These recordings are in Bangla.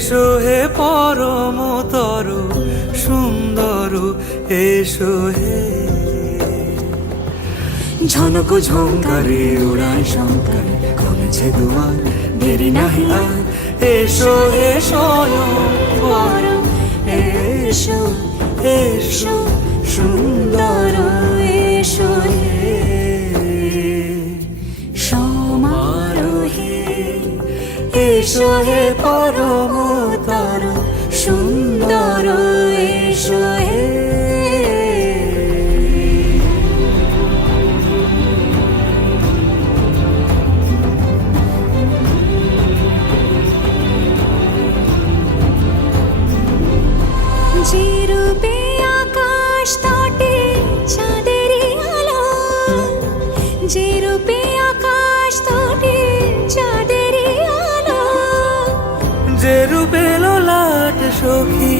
এসো হে পরমতর সুন্দর, এসো হে। ঝনক ঝঙ্কারে উড়ায় শঙ্কারে, খুলেছে দুয়ার দেরি নাহি আর। এসো হে স্বয়ং পরম, এসো এসো সুন্দর, এসো হে সমারোহে। এসো হে পরমতর সুন্দর, এসো হে। যে রূপে আকাশ তটে চাঁদেরই আলো, যে রূপে আকাশ তটে চাঁদেরই আলো, যে রূপে ললাট সখী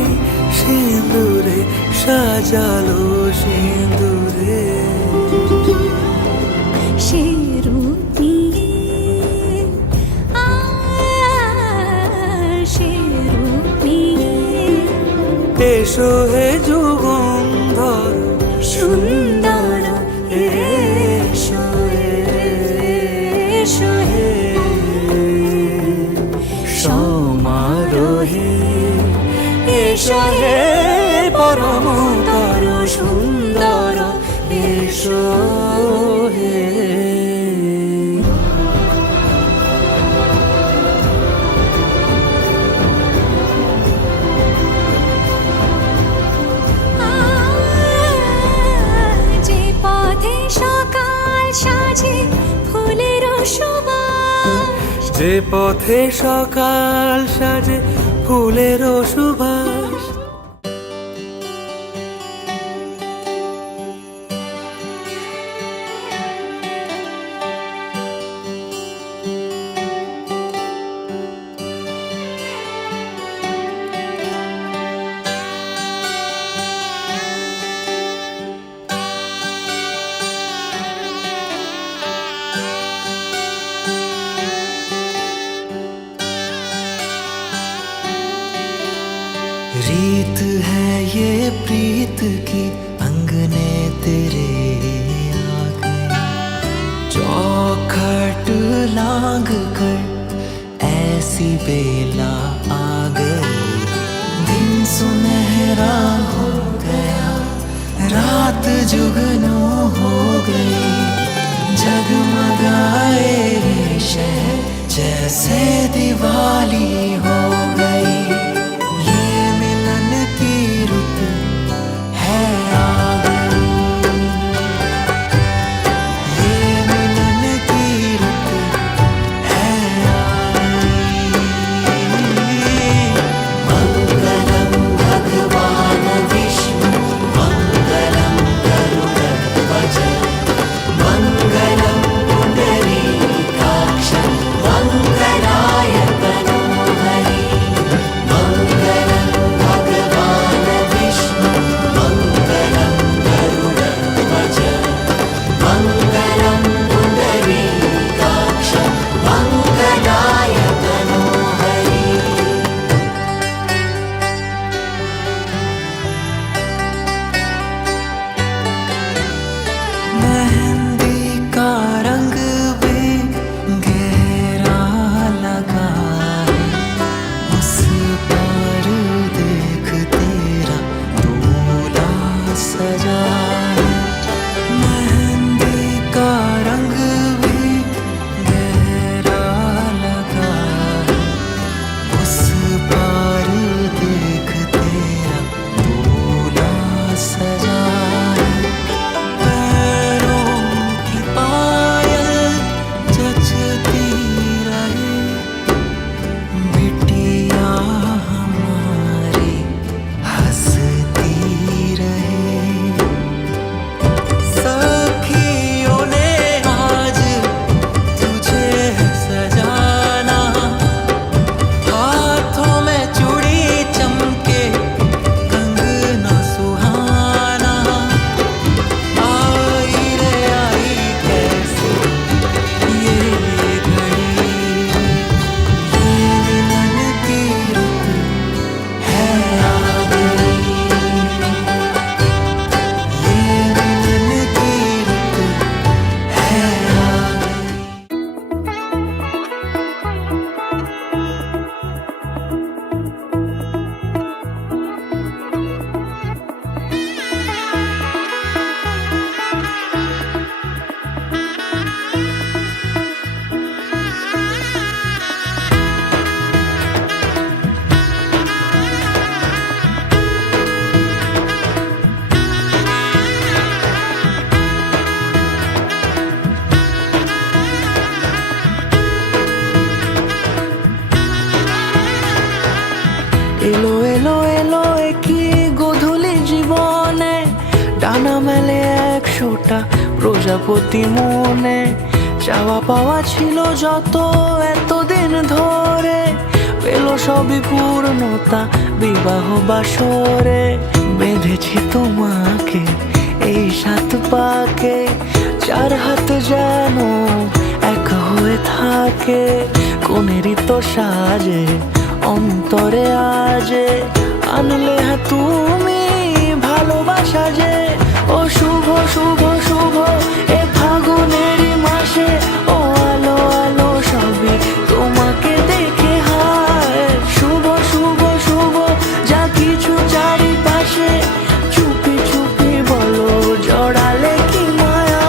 সিঁদুরে সাজালো সিঁদুরে। সে রূপ নিয়ে, সে রূপ নিয়ে এসো হে যুগন্ধর সুন্দর, এসো এসো হে সমারোহে। এসো হে পরমতর সুন্দর, এসো হে। যে পথে সকাল সাজে ফুলের সুবাস, रीत है ये प्रीत की अंगने तेरे आ गए, चौखट लांग कर ऐसी बेला आ गई। दिन सुनहरा हो गया, रात जुगनू हो गई, जगमगाए शहर जैसे दिवाली हो गई। প্রজাপতি মনে চাওয়া পাওয়া ছিল যত এতদিন ধরে, পেল সবই পূর্ণতা বিবাহ বাসরে। বেঁধেছি তোমাকে এই 7 পাকে, 4 হাত যেন এক হয়ে থাকে। কোনেরই তো সাজে অন্তরে আজে আনলে তুমি ভালোবাসা যে। ও শুভ শুভ শুভ এ ফাগুনেরই মাসে, ও আলো আলো সবই তোমাকে দেখে হায়। শুভ শুভ শুভ যা কিছু চারিপাশে, চুপি চুপি বলো জড়ালে কি মায়া।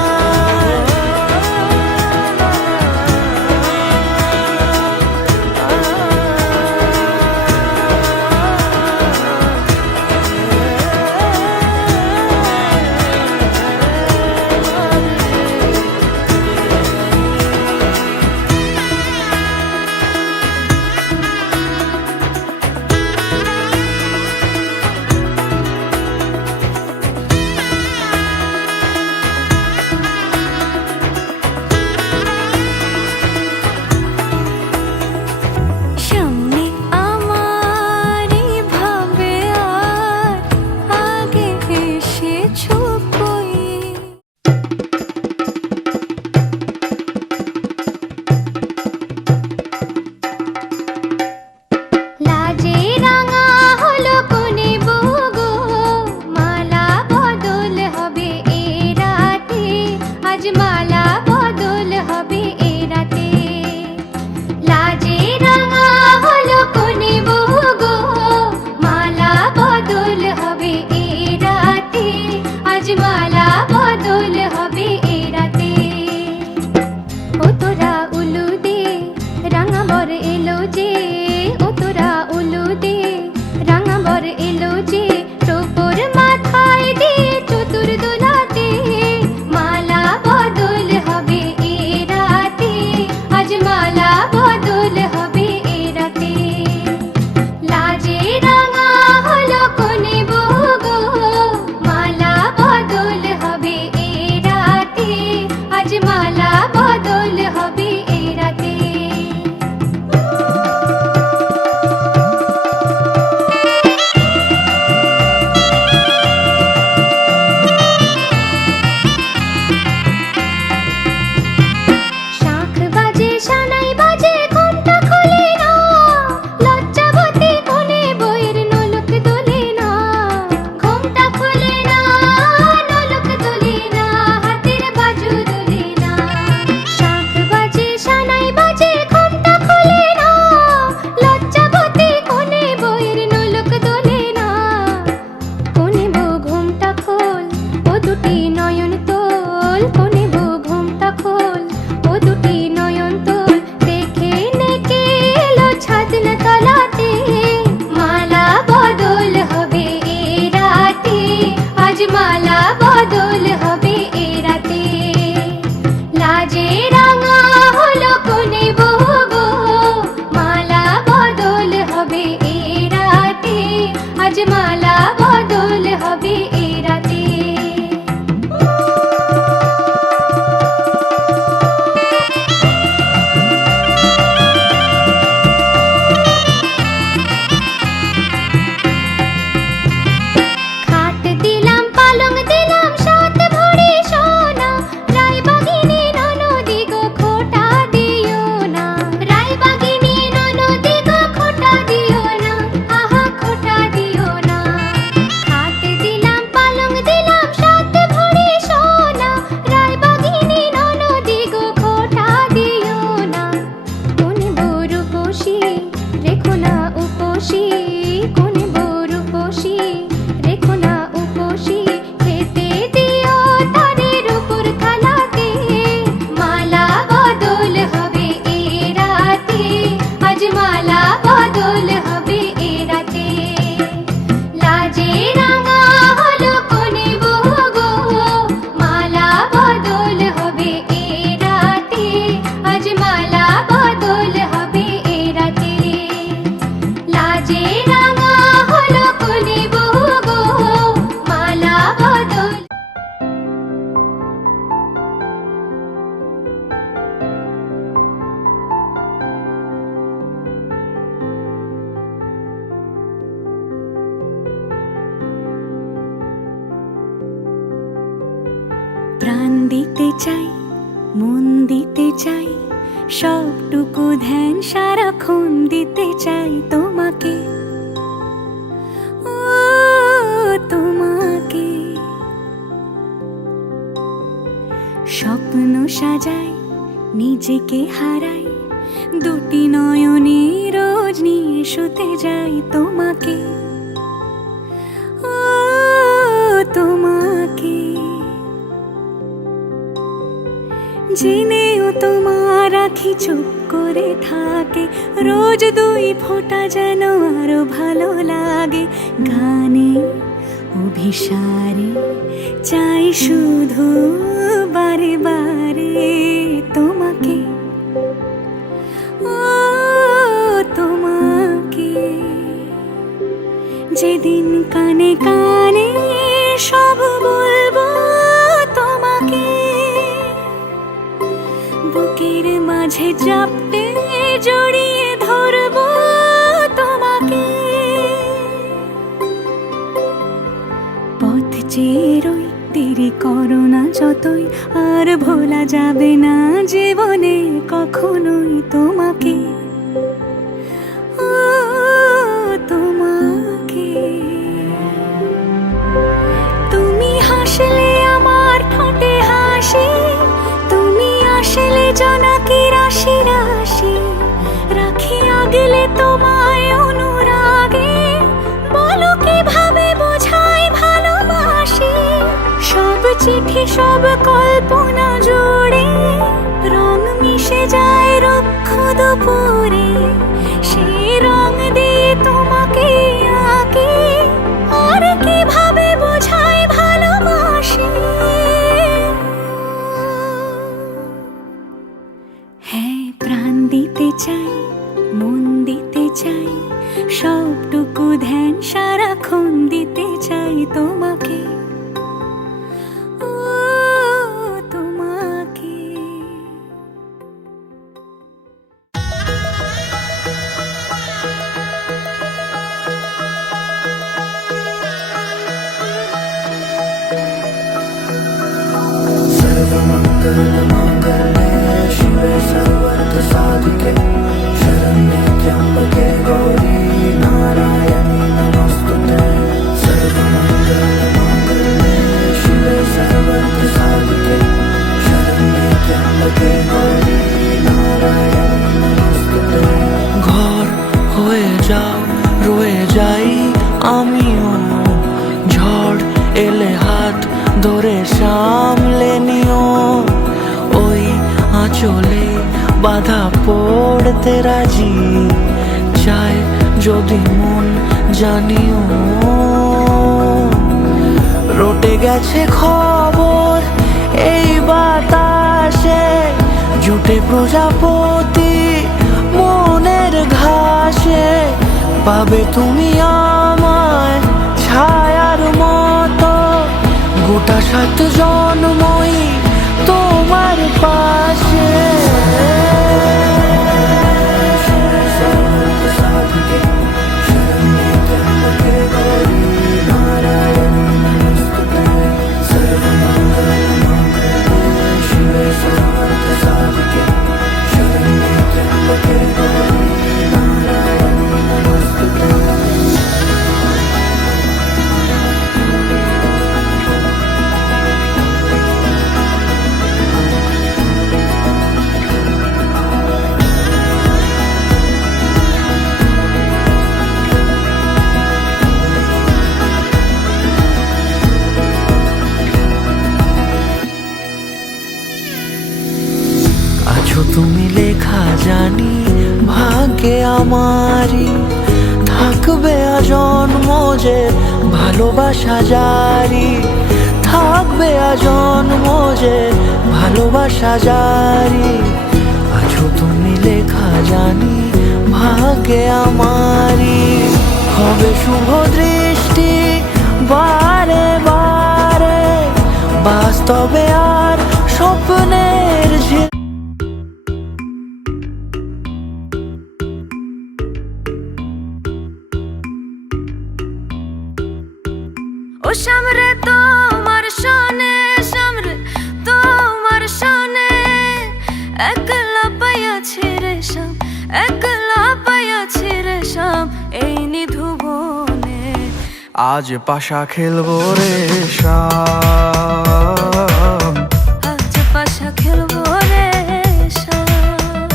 দিতে চাই, মন দিতে চাই, সবটুকু ধ্যান সারাক্ষণ দিতে চাই তোমাকে, ও তোমাকে। স্বপ্ন সাজাই, নিজেকে হারাই, দুটি নয়নে রোজ নিয়ে শুতে যাই তোমাকে, ও তোমাকে। জেনেও তোমার আখি চুপ করে থাকে, রোজ দুই ফোঁটা যেন আরো ভালো লাগে। গানে অভিসারে চাই শুধু বারে বারে তোমাকে, ও তোমাকে। যেদিন কানে কানে সব বলবো তোমাকে, বুকের মাঝে চাপতে জড়িয়ে ধরবো তোমাকে। পথ চেয়ে রই, দেরি করো না যতই, আর ভোলা যাবে না জীবনে কখনোই তোমাকে, ও তোমাকে। তুমি হাসলে আমার ঠোঁটে হাসি, তুমি আসলে জোনাকি রাশি রাশি, রাখি আগলে তোমায় অনুরাগে, বলো কিভাবে বোঝাই ভালোবাসি। সব চিঠি সব কল্পনা জুড়ে রং মিশে যায় রুক্ষ দুপুরে, সেই রং দিয়ে তোমাকে আঁকি, আর কিভাবে বোঝাই ভালোবাসি। হ্যাঁ, প্রাণ দিতে চাই, মন দিতে চাই, সবটুকু ধ্যান সারাক্ষণ দিতে চাই তোমাকে, ও তোমাকে। सर्वमङ्गलमाङ्गल्ये शिवे सर्वार्थसाधिके शरण्ये त्र्यम्बके गौरी नारायणी नमोस्तुते। सर्वमङ्गलमाङ्गल्ये शिवे सर्वार्थसाधिके शरण्ये त्र्यम्बके गौरी नारायणी नमोस्तुते। ঘর হয়ে যাও, রয়ে যাই আমিও, ঝড় এলে হাত ধরে সামলে নিও, ওই আঁচলে বাধা পড়তে রাজি, চায় যদি মন জানিও। রটে গেছে খবর এই বাতাসে, জুটে প্রজাপতি মনের ঘাসে, পাবে তুমি আমায় ছায়ার মতো, গোটা 7 জন্মই তোমার পাশে। তুমি লেখা জানি ভাগ্যে আমারই, থাকবে আজন্ম যে ভালোবাসা জারি, থাকবে আজন্ম যে ভালোবাসা জারি। আছো তুমি লেখা জানি ভাগ্যে আমারই, হবে শুভ দৃষ্টি বারে বারে, বাস্তবে আর স্বপ্নের ঝিল। ও সামরে তোমার শোনে, সামরে তোমার আজ পাশা খেলবো রে শাম, আজ পাশা খেলবো রে শাম।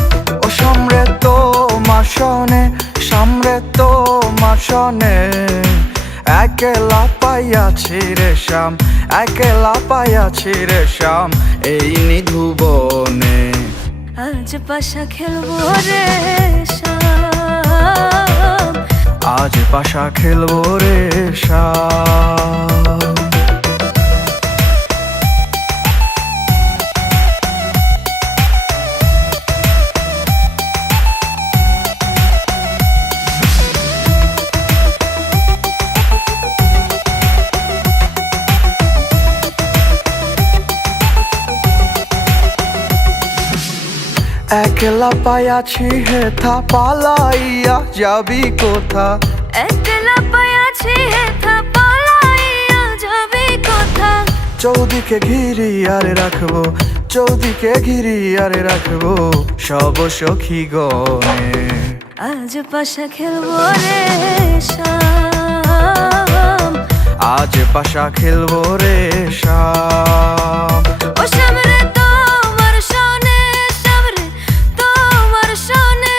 ও সামরে তোমার সনে, সামরে তোমার সনে, একলা পাইয়াছি রে শাম, একলা পাইয়াছি রে শাম এই নিধুবনে। আজ পাশা খেলবো রে শাম, আজ পাশা খেলবো রে শাম। একলা পাইয়াছি হেথা, পালাইয়া যাবি কোথা? একলা পাইয়াছি হেথা, পালাইয়া যাবি কোথা? চৌদিকে ঘিরি আরে রাখবো, চৌদিকে ঘিরি আরে রাখবো সব সখী গনে। আজ পাশা খেলবো রে শাম, আজ পাশা খেলবো রে শাম। ও সামরে তোমার সনে, সামরে তোমার সনে,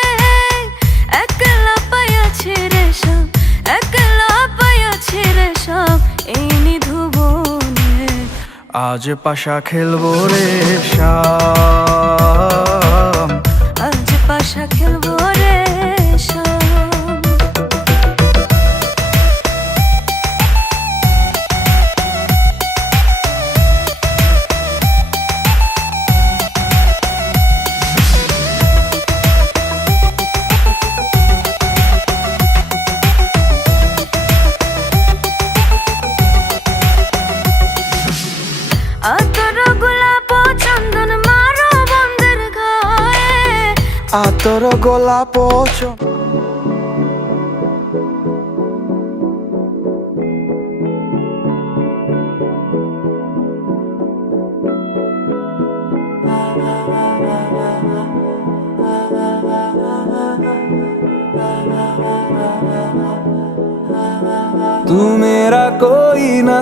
একলা পাইয়াছি রে শাম, একলা পাইয়াছি রে শাম এই নিধুবনে। আজ পাশা খেলবো রে শাম, আজ পাশা খেলবো রে শাম। আতর গোলাপ চন্দন মারো বন্ধের গায়ে, আতর গোলাপ तू मेरा कोई ना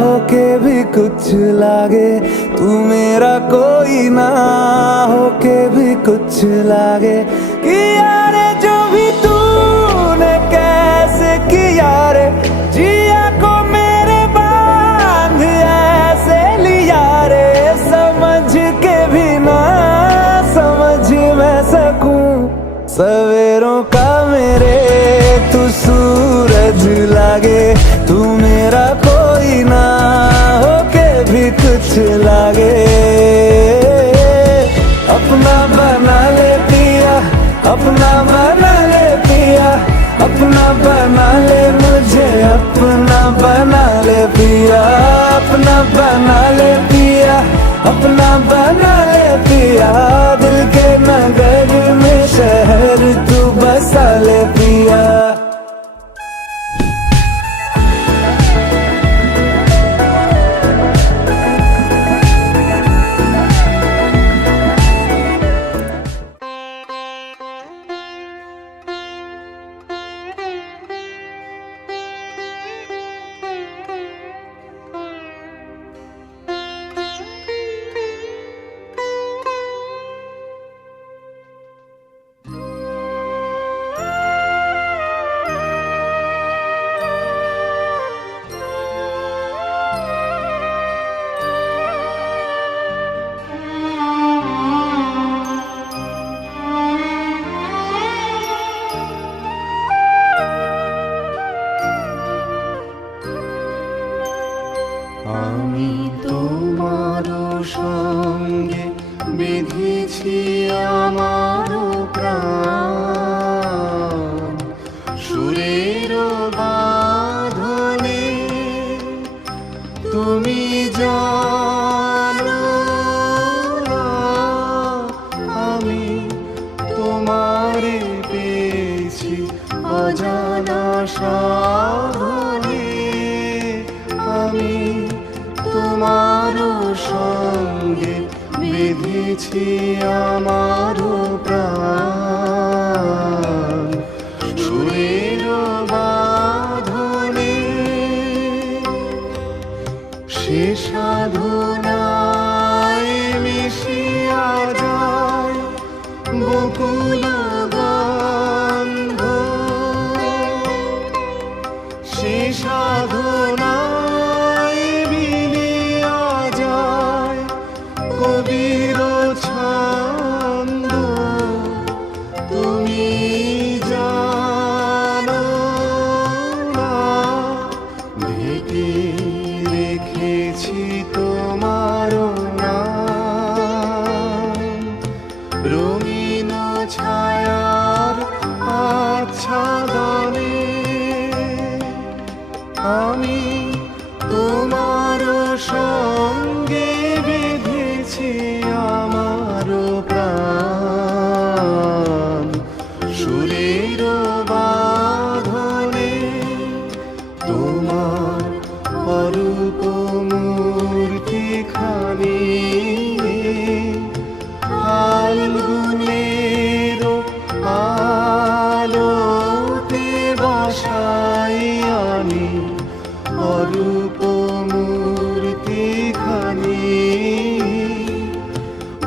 होके भी कुछ लागे, तू मेरा कोई ना होके भी कुछ लागे। किया रे जो भी तूने कैसे किया रे, जिया को मेरे बांध ऐसे लिया रे, समझ के भी ना समझ मैं सकूं सवेरों का मेरे तू सूरज लागे। तू मेरा कोई ना होके भी कुछ लागे, अपना बना ले पिया, अपना बना ले पिया, अपना बना ले मुझे, अपना बना ले पिया, अपना बना ले पिया, अपना बना ले पिया। दिल के नगर में शहर तू बसा ले पिया। আমি তোমার সঙ্গে বেঁধেছি আমার প্রাণ, সুরের বাঁধনে তুমি জানো না আমি তোমারে পেয়েছি অজানা সাধনে। আমি তোমার সঙ্গে বেঁধেছি আমার প্রাণ, সুরের বাঁধনে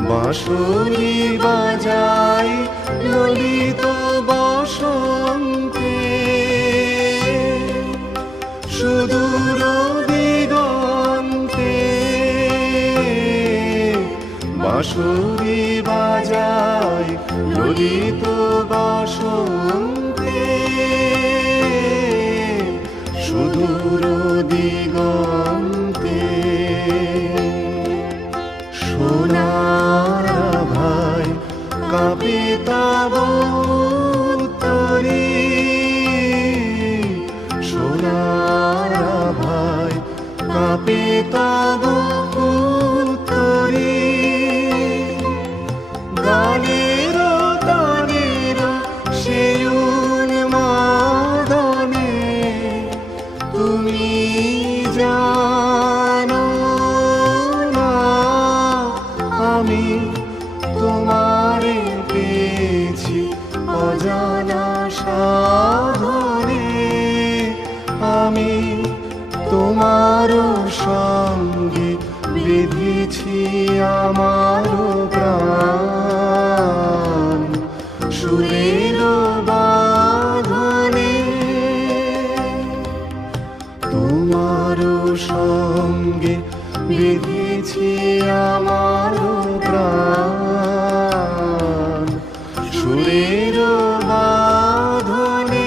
বাঁশরি বাজাই ললিত বসন্তে, সুদূর দিগন্তে বাঁশরি বাজাই ললিত বসন্তে, সুদূর দিগন্তে সোনার ভাই কাঁপে তব উত্তরে, সোনার ভাই কাঁপে তব উত্তরে, গানের তানের সেই উন্মাদনে তুমি জানো না আমি তোমারে পেয়েছি অজানা সাধনে, আমি তোমার সঙ্গে বেঁধেছি আমার প্রাণ সুরের বাঁধনে, তোমার সঙ্গে বেঁধেছি আমার প্রাণ সুরের বাঁধনে।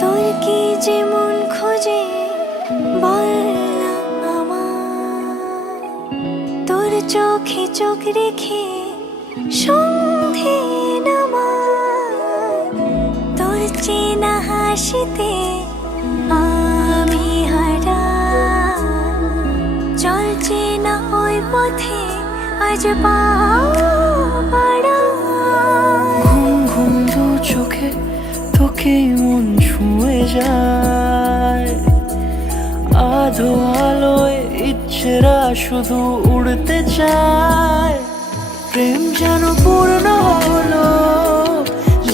তোর কি যে মন খোঁজে বল না আমার, তোর চোখে চোখ রেখে সন্ধে নামার, তোর চেনা হাসিতে আমি হারাই, চল চেনা ওই পথে আজ পা বাড়াই। ঘুম ঘুম দু চোখে তোকে মন ছুঁয়ে যায়, আধো আলোয় ইচ্ছেরা শুধু উড়তে চায়, প্রেম যেন পূর্ণ হলো,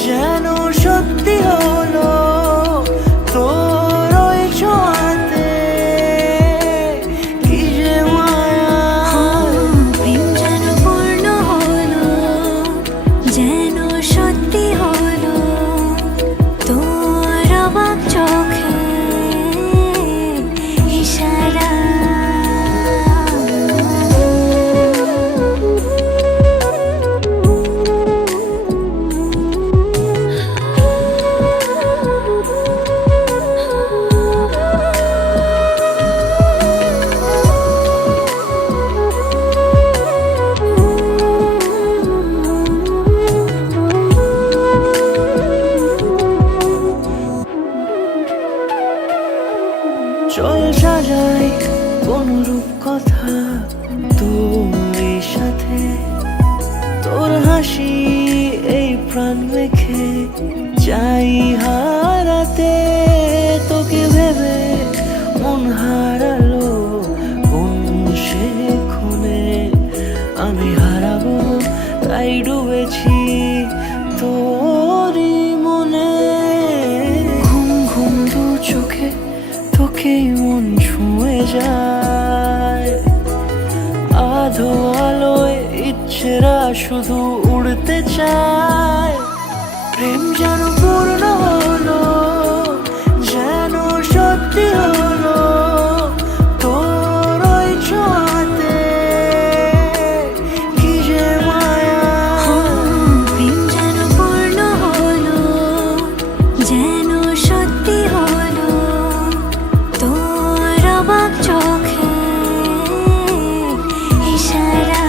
যেন সত্যি হলো তোর ওই ছোঁয়াতে, কি যে মায়া। প্রেম যেন পূর্ণ হলো, যেন সত্যি হলো তোর অবাক চোখে ইশারা। চল সাজাই কোন রূপ কথা তোর সাথে, তোর হাসি এই প্রাণ মেখে চাই হারাতে, তোকে ভেবে মন হারালো কোন সে ক্ষণে, আমি হারাবো তাই ডুবেছি তোরই মনে। ঘুম ঘুম দু চোখে তোকে মন ছুঁয়ে যায়, আধো আলোয় ইচ্ছেরা শুধু উড়তে চায়, প্রেম যেন পূর্ণ হলো, যেন সত্যি হলো তোর ওই ছোঁয়াতে, কি যে মায়া। প্রেম যেন পূর্ণ হলো, যেন সত্যি হলো তোর অবাক চোখে ইশারা।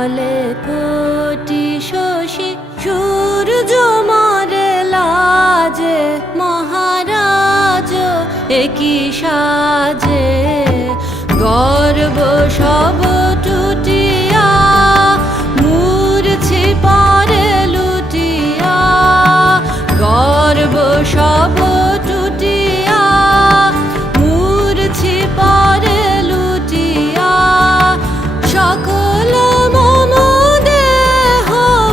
তলে কোটি শশী সূর্য মরে লাজে মহারাজ একই সাজে গর্ব সব টুটিয়া মূর্ছি পরে লুটিয়া গর্ব সব টুটিয়া মূর্ছি পরে লুটিয়া সকল মম দেহ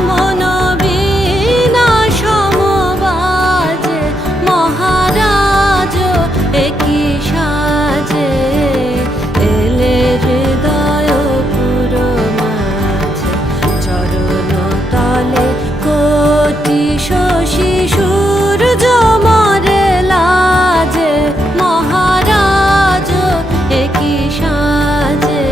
মন বিনা সমবাজে মহারাজ একই সাজে এলে হৃদয় পুরো মাঝে চরণ তলে কোটি শশী সূর্য মরে লাজে মহারাজ একই সাজে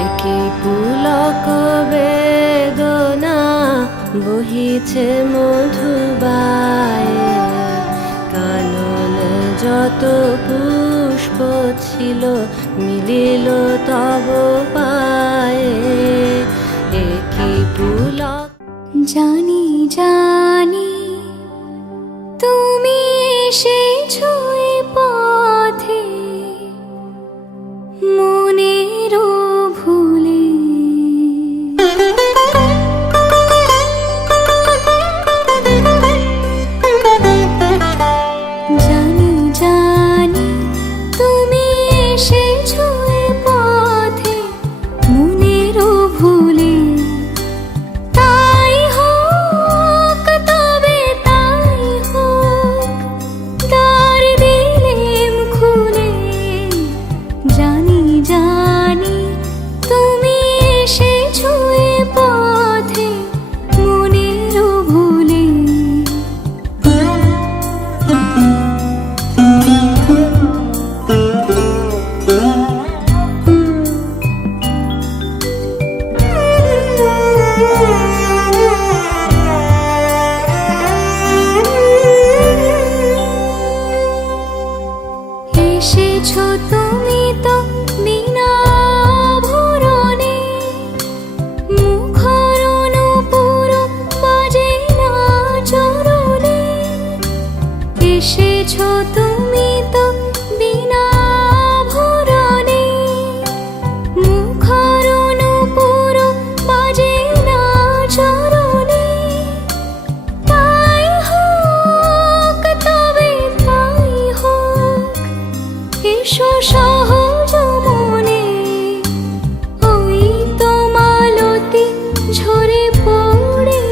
একই পুলক বেদনা বহিছে মধুবায়ে কানন যত পুষ্প ছিল মিলিল তব পায়ে একই পুলক জানি জানি তুমি এসেছো এ পথে মনেরও ভুলে জানি জানি তুমি এসেছো এ পথে মনেরও ভুলে তাই হোক তবে তাই হোক দ্বার দিলেম খুলে জানি জানি তুমি এসেছো এ পথে মনেরও ভুলে এসেছো তুমি তো বিনা ভরণে মুখর নূপুর বাজে না চরণে এসেছো তুমি তো বিনা ভরণে মুখর নূপুর বাজে না চরণে তাই হোক তবে তাই হোক এসো সহজ মনে ওই তো মালতী ঝরে পড়ে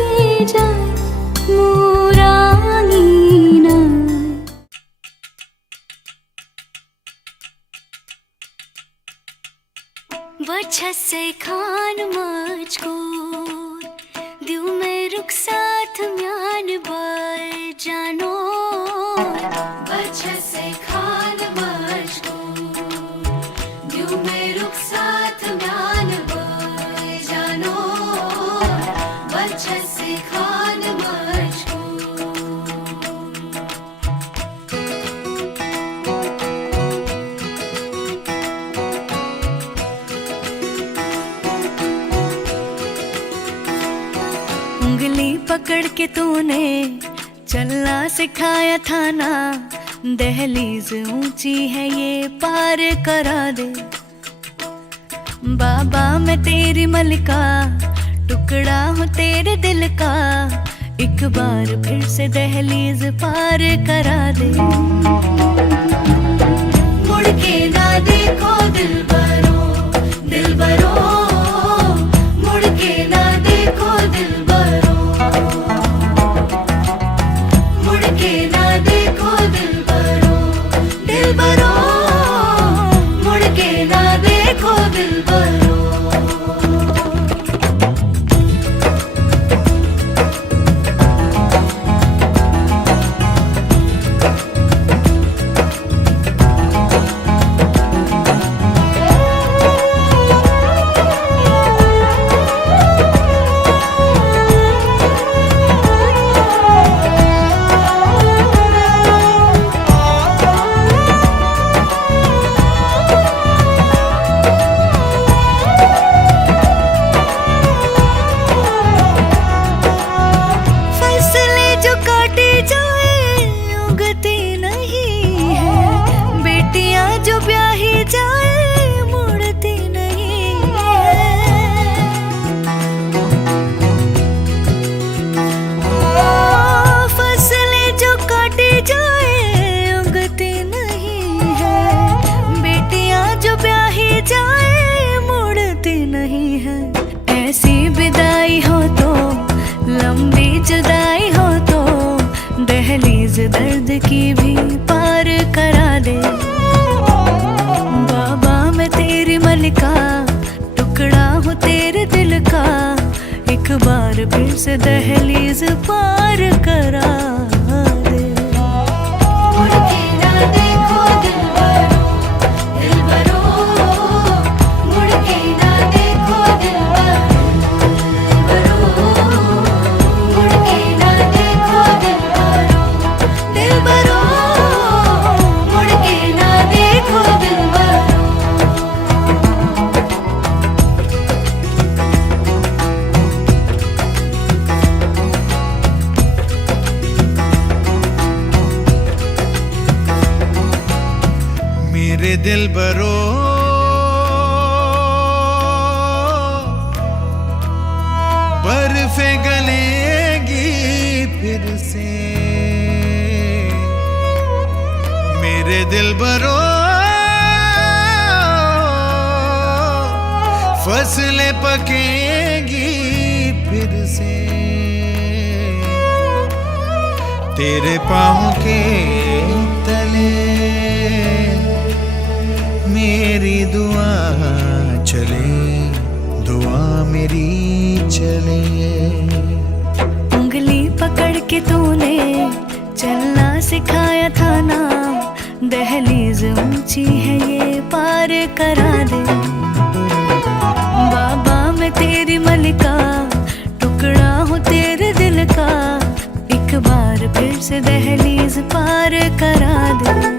যায় মোর আঙিনায় बच्चा से खान मुझको दिल में रुख साथ म्यान बर जानो बच्चा से खान मुझको दिल में रुख साथ म्यान बर जानो बच्चा से खान मुझको उंगली पकड़ के तूने चलना सिखाया था ना दहलीज ऊंची है ये पार करा दे बाबा मैं तेरी मलिका टुकड़ा हूँ तेरे दिल का एक बार फिर से दहलीज पार करा दे मुड़ के ना देखो दिलबरो दिलबरो मुड़ के ना देखो दिलबरो मुड़ के ना देखो दिलबरो दिलबरो की भी पार करा दे। बाबा मैं तेरी मलिका, टुकड़ा हूँ तेरे दिल का, एक बार फिर से दहलीज पार करा दे। मुड़ के ना देखो दिलबरो, दिलबरो, मुड़ के ना देखो दिलबरो, मुड़ के ना देखो दिलबरो, दिलबरो, मुड़ के ना देखो दिलबरो। मेरे दिल बरो बर्फे गलेगी फिर से, मेरे दिल बरो फसलें पकेगी फिर से, तेरे पाँव के तले मेरी दुआ चले, दुआ मेरी चले। उंगली पकड़ के तूने चलना सिखाया था ना, दहलीज ऊंची है ये पार करा दे। बाबा मैं तेरी मलिका, टुकड़ा हूँ तेरे दिल का, एक बार फिर से दहलीज पार करा दे।